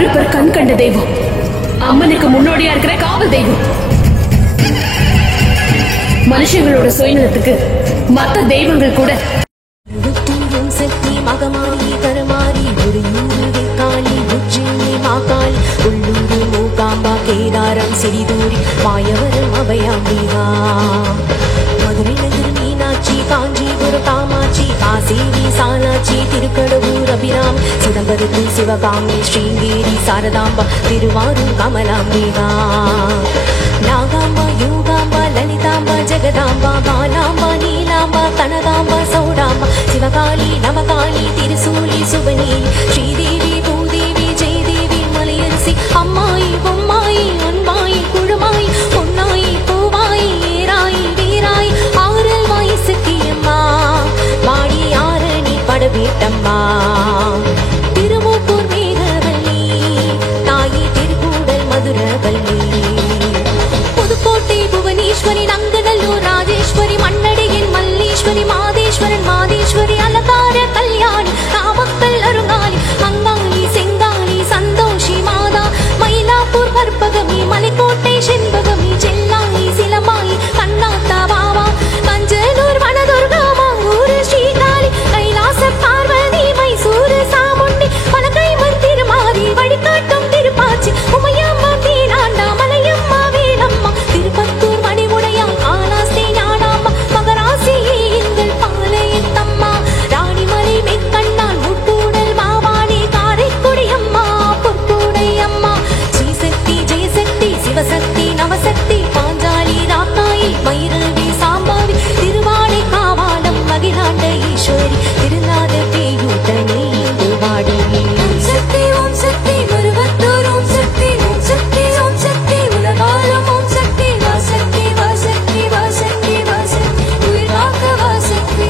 கருப்பர் கண் கண்ட தெய்வம், அம்மனுக்கு முன்னோடியா இருக்கிற காவல் தெய்வம். மனுஷங்களோட சுயநலத்துக்கு மத்த தெய்வங்கள் கூட சக்தி மகமாரி கருமாரி ஒரு காளி உச்சினி மாகாளி உள்ளூர் மூகாம்பா கேதாரம் சிறிதூரி மாயவரம் அபயாம்பிகா மதுரை நகர் மீனாட்சி காஞ்சிபுரம் காமாட்சி காசேரி சாலாட்சி திருக்கடவூர் அபிராம் சிதம்பரத்தில் சிவகாமி ஸ்ரீங்கேரி சாரதாம்பா திருவாரூர் கமலாம்பிகா நாகாம்பா யோகாம்பா லலிதாம்பா ஜெகதாம்பா பாலாம்பா நீலாம்பா கனகாம்பா சௌடாம்பா சிவகாளி நவகாளி திருசூலி சுபனி ஸ்ரீதேவி பூதேவி ஜெயதேவி மலையரசி அம்மாயி பொம்மாயி அன்பாயி குழுமாயி பொன்னாயி பூவாயி ஏராயி வீராயி ஆரல் வாயி சக்கியம்மா வாடி ஆரணி படவேட்டம்மா திருமூக்கூர் மேகவல்லி தாயி திருக்கூடல் மதுரவல்லி புதுக்கோட்டை புவனேஸ்வரி நங்கநல்லூர் ராஜேஸ்வரி மண்ணடியின் மல்லீஸ்வரி மாதேஸ்வரன் மாதேஸ்வரி அலங்கார கல்யாணி நாமக்கல் அருங்காளி அங்காளி செங்காளி சந்தோஷி மாதா மயிலாப்பூர் கற்பகமி மலைக்கோட்டை செண்பகமி செல்லாயி சிலமாயி கண்ணாத்தா பாவா கஞ்சனூர் வனதுர்கா மாங்கூர் ஸ்ரீகாளி கைலாச பார்வதி மைசூர் சாமுண்டி பலகை மந்திரமாரி வழிகாட்டும் திருப்பாச்சி உமையம்மா தீனாண்டா மலையம்மா வேலம்மா திருப்பத்தூர் மணிமுடையாம் ஆலாஸ்தே ஞானாம்மா மகராசியே எங்கள் பாளையத்தம்மா ராணிமலை மெக்கண்ணான் முக்கூடல் மாவாணி காரைக்குடியம்மா பொற்கூடையம்மா ஸ்ரீசக்தி ஜெயசக்தி சிவசக்தி நவசக்தி பாஞ்சாலி ராக்காயி பைரவி சாம்பாவி திருவாடை காவாலம் மகிழாண்ட ஈஸ்வரி திருநாத பேயூட்டனே வாடி ஓம் சக்தி மருவத்தூர் ஓம் சக்தி ஓம் சக்தி உலகாலம் ஓம் சக்தி வாசக்தி வாசக்தி வாசக்தி வாசக்தி உயிர் காக்க வாசக்தி